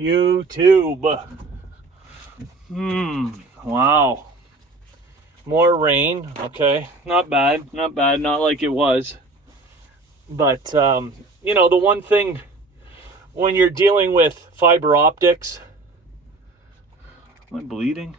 YouTube. Wow. More rain. Okay. Not bad. Not bad. Not like it was. But, you know, the one thing when you're dealing with fiber optics. Am I bleeding?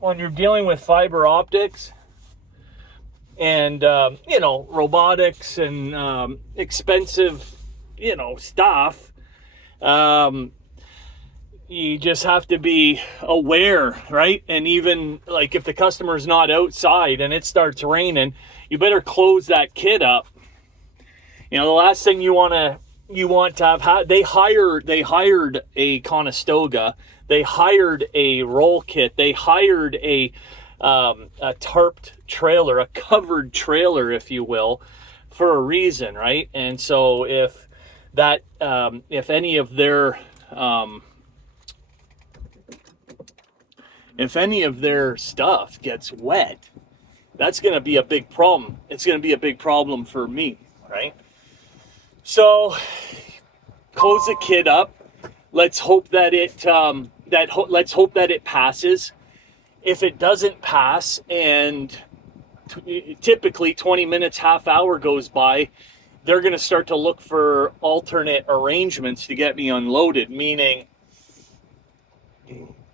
When you're dealing with fiber optics and, you know, robotics and expensive, you know, stuff, you just have to be aware, right? And even like if the customer's not outside and it starts raining, you better close that kit up. You know, the last thing you want to have, they hired a Conestoga, they hired a roll kit, they hired a tarped trailer, a covered trailer, if you will, for a reason, right? And so if any of their stuff gets wet, that's going to be a big problem. It's going to be a big problem for me, right? So close the kit up. Let's hope that it passes. If it doesn't pass and typically 20 minutes, half hour goes by, they're going to start to look for alternate arrangements to get me unloaded, meaning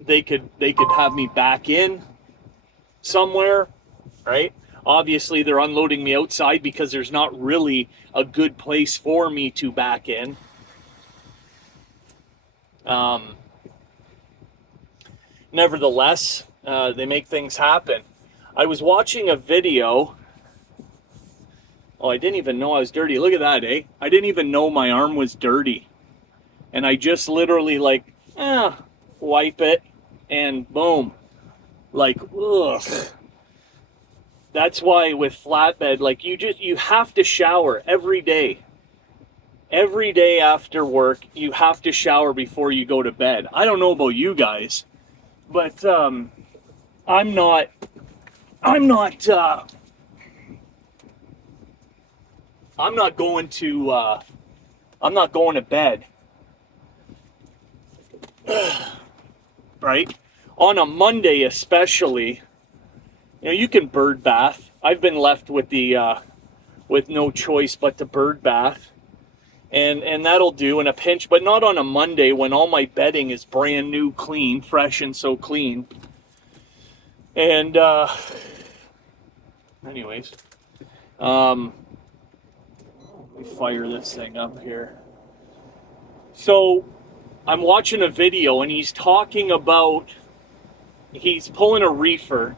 they could have me back in somewhere, right? Obviously, they're unloading me outside because there's not really a good place for me to back in. Nevertheless, they make things happen. I was watching a video. Oh, I didn't even know I was dirty. Look at that, eh? I didn't even know my arm was dirty. And I just literally wipe it and boom. Like, ugh. That's why with flatbed, like you have to shower every day. Every day after work, you have to shower before you go to bed. I don't know about you guys, but I'm not going to bed. Right? On a Monday especially, you know, you can bird bath. I've been left with with no choice but to bird bath. And that'll do in a pinch, but not on a Monday when all my bedding is brand new, clean, fresh and so clean. And anyways, let me fire this thing up here. So I'm watching a video and he's talking about, he's pulling a reefer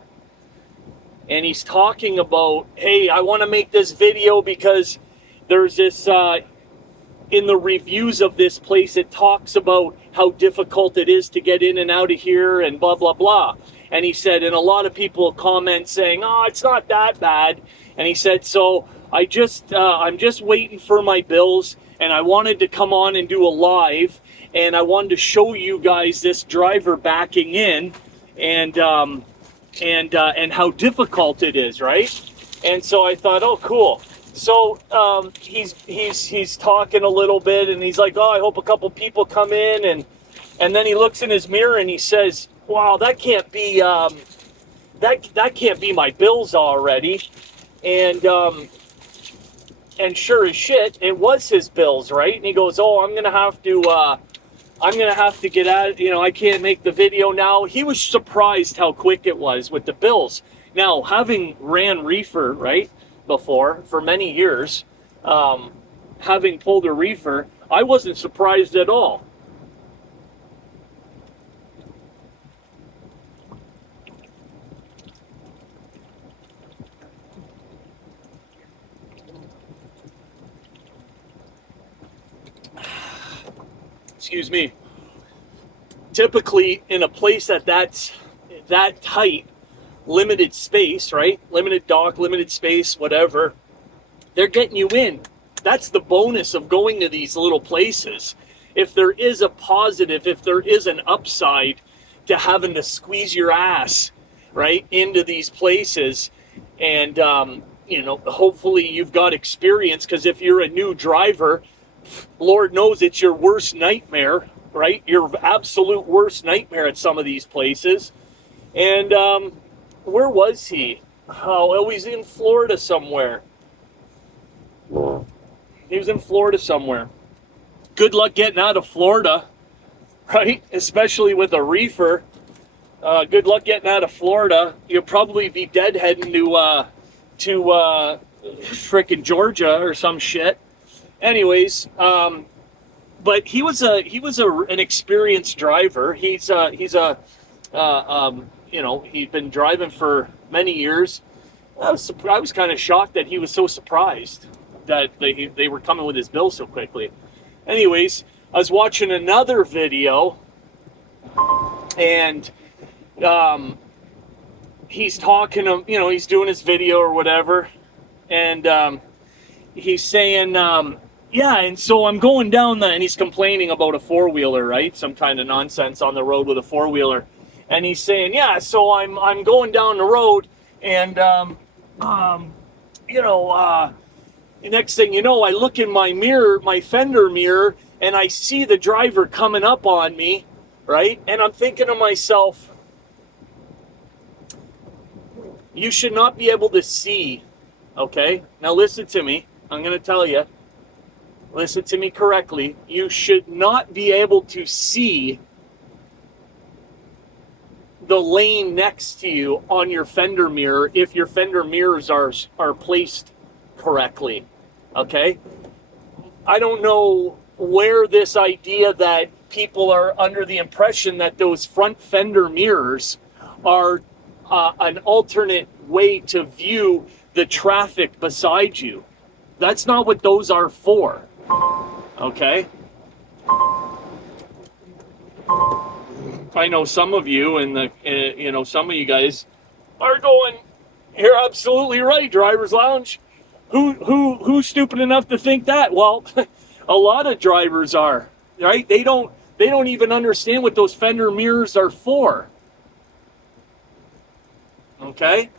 and he's talking about, hey, I want to make this video because there's this, in the reviews of this place, it talks about how difficult it is to get in and out of here and blah, blah, blah. And he said, and a lot of people comment saying, oh, it's not that bad. And he said, so I'm just waiting for my bills and I wanted to come on and do a live and I wanted to show you guys this driver backing in and how difficult it is, right? And so I thought, oh, cool. So he's talking a little bit and he's like, oh, I hope a couple people come in, and then he looks in his mirror and he says, wow, that can't be that can't be my bills already. And sure as shit, it was his bills, right? And he goes, oh, I'm gonna have to get out, you know, I can't make the video now. He was surprised how quick it was with the bills. Now, having ran reefer, right, before for many years, having pulled a reefer, I wasn't surprised at all. Excuse me. Typically in a place that's that tight, limited space, right? Limited dock, limited space, whatever. They're getting you in. That's the bonus of going to these little places. If there is a positive, if there is an upside to having to squeeze your ass, right, into these places, and, you know, hopefully you've got experience, because if you're a new driver, Lord knows it's your worst nightmare, right? Your absolute worst nightmare at some of these places. And where was he? Oh, he's in Florida somewhere. He was in Florida somewhere. Good luck getting out of Florida, right? Especially with a reefer. Good luck getting out of Florida. You'll probably be deadheading to frickin' Georgia or some shit. Anyways, but he was an experienced driver. He's he'd been driving for many years. I was kind of shocked that he was so surprised that they were coming with his bill so quickly. Anyways, I was watching another video, and he's talking, he's doing his video or whatever, and he's saying, yeah, and so I'm going down and he's complaining about a four-wheeler, right? Some kind of nonsense on the road with a four-wheeler. And he's saying, yeah, so I'm going down the road, and next thing you know, I look in my mirror, my fender mirror, and I see the driver coming up on me, right? And I'm thinking to myself, you should not be able to see, okay? Now listen to me. I'm going to tell you. Listen to me correctly. You should not be able to see the lane next to you on your fender mirror if your fender mirrors are placed correctly, okay? I don't know where this idea that people are under the impression that those front fender mirrors are an alternate way to view the traffic beside you. That's not what those are for, okay? I know some of you and some of you guys are going, you're absolutely right, Driver's Lounge. Who's stupid enough to think that? Well, a lot of drivers are, right? They don't even understand what those fender mirrors are for. Okay?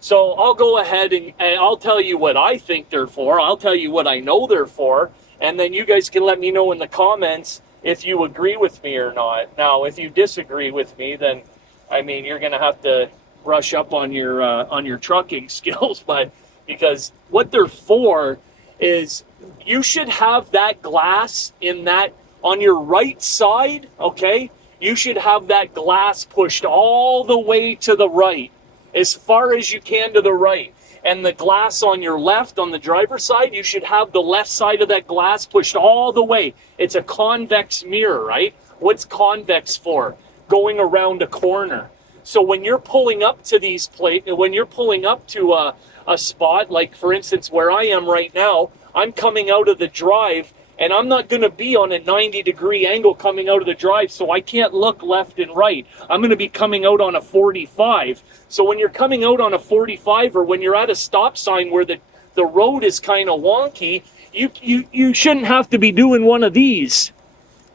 So I'll go ahead and I'll tell you what I think they're for. I'll tell you what I know they're for. And then you guys can let me know in the comments if you agree with me or not. Now, if you disagree with me, then, I mean, you're going to have to brush up on your trucking skills. But because what they're for is you should have that glass in that on your right side, okay? You should have that glass pushed all the way to the right, as far as you can to the right. And the glass on your left, on the driver's side, you should have the left side of that glass pushed all the way. It's a convex mirror, right? What's convex for? Going around a corner. So when you're pulling up to when you're pulling up to a spot, like for instance where I am right now, I'm coming out of the drive, and I'm not going to be on a 90-degree angle coming out of the drive, so I can't look left and right. I'm going to be coming out on a 45. So when you're coming out on a 45, or when you're at a stop sign where the road is kind of wonky, you shouldn't have to be doing one of these,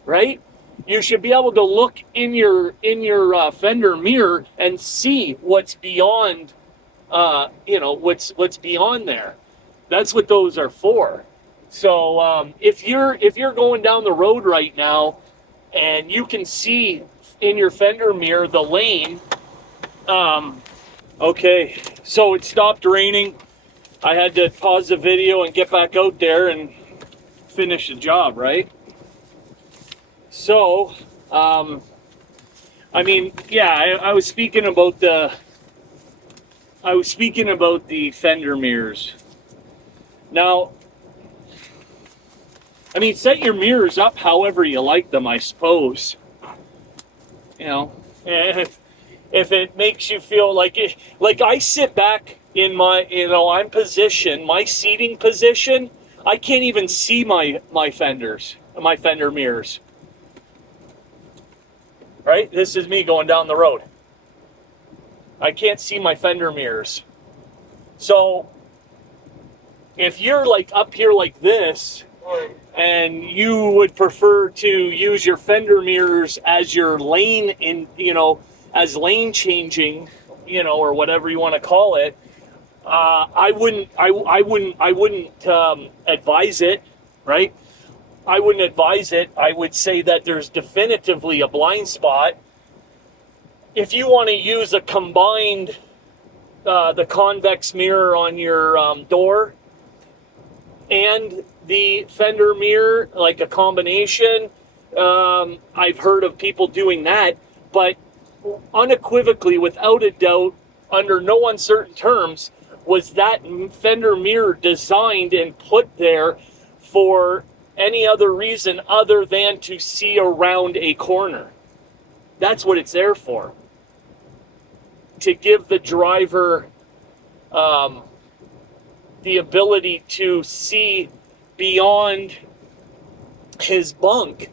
right? You should be able to look in your fender mirror and see what's beyond, what's beyond there. That's what those are for. So if you're going down the road right now and you can see in your fender mirror the lane, okay, so it stopped raining. I had to pause the video and get back out there and finish the job, right? So, I mean, yeah, I was speaking about the fender mirrors. Now, I mean, set your mirrors up however you like them, I suppose. You know, if it makes you feel like it, like I sit back in my, I'm positioned, my seating position, I can't even see my fender mirrors. Right? This is me going down the road. I can't see my fender mirrors. So, if you're like up here like this, and you would prefer to use your fender mirrors as your lane as lane changing, or whatever you want to call it, I wouldn't advise it, right? I wouldn't advise it. I would say that there's definitively a blind spot. If you want to use a combined, the convex mirror on your door and the fender mirror, like a combination, I've heard of people doing that, but unequivocally, without a doubt, under no uncertain terms, was that fender mirror designed and put there for any other reason other than to see around a corner. That's what it's there for. To give the driver the ability to see beyond his bunk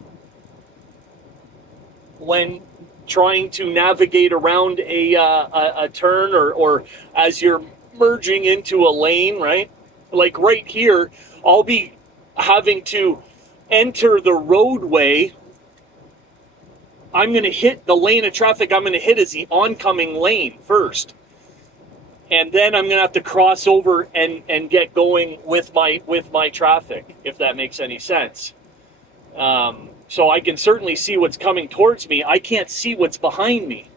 when trying to navigate around a turn, or as you're merging into a lane, right? Like right here, I'll be having to enter the roadway. I'm going to hit the lane of traffic I'm going to hit is the oncoming lane first. And then I'm going to have to cross over and get going with my traffic, if that makes any sense. So I can certainly see what's coming towards me. I can't see what's behind me.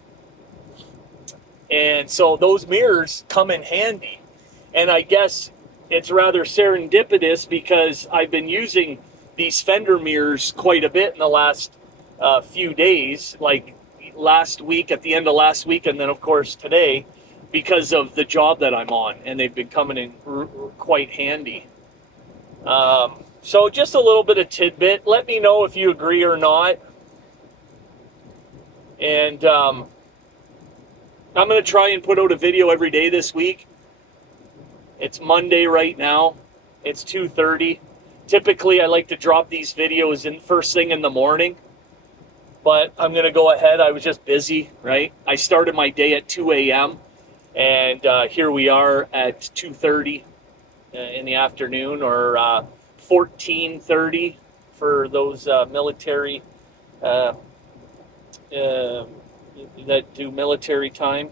And so those mirrors come in handy. And I guess it's rather serendipitous because I've been using these fender mirrors quite a bit in the last few days, like last week, at the end of last week, and then of course today, because of the job that I'm on, and they've been coming in quite handy. So just a little bit of tidbit. Let me know if you agree or not. And I'm going to try and put out a video every day this week. It's Monday right now. It's 2:30. Typically, I like to drop these videos in first thing in the morning. But I'm going to go ahead. I was just busy, right? I started my day at 2 a.m. And here we are at 2:30 in the afternoon, or 14:30 for those military that do military time.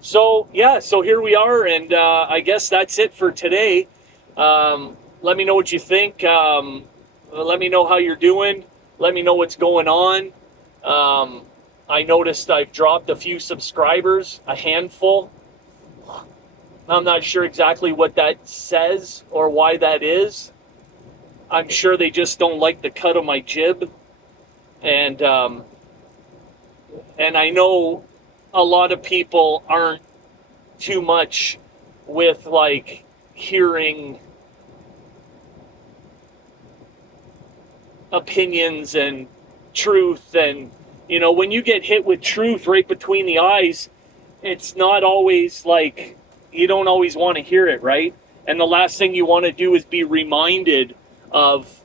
So yeah, so here we are, and I guess that's it for today. Let me know what you think. Let me know how you're doing. Let me know what's going on. I noticed I've dropped a few subscribers, a handful. I'm not sure exactly what that says or why that is. I'm sure they just don't like the cut of my jib. And I know a lot of people aren't too much with like hearing opinions and truth, and you know, when you get hit with truth right between the eyes, it's not always like, you don't always want to hear it, right? And the last thing you want to do is be reminded of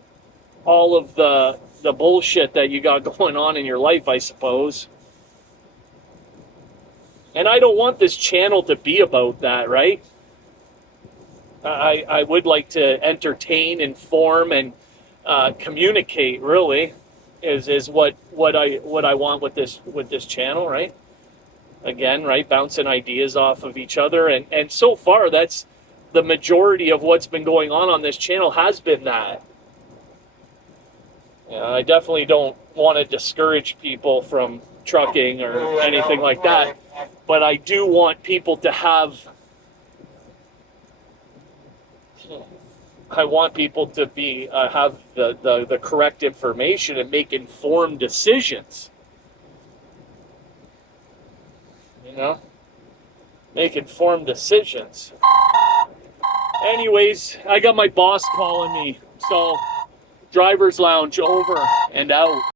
all of the bullshit that you got going on in your life, I suppose. And I don't want this channel to be about that, right? I would like to entertain, inform, and communicate, really, is what I want with this channel, right? Again, right, bouncing ideas off of each other, and so far that's the majority of what's been going on this channel has been that. I definitely don't want to discourage people from trucking or anything like that, but I do want people to have, I want people to be have the correct information and make informed decisions. You know, make informed decisions. Anyways, I got my boss calling me, so driver's lounge over and out.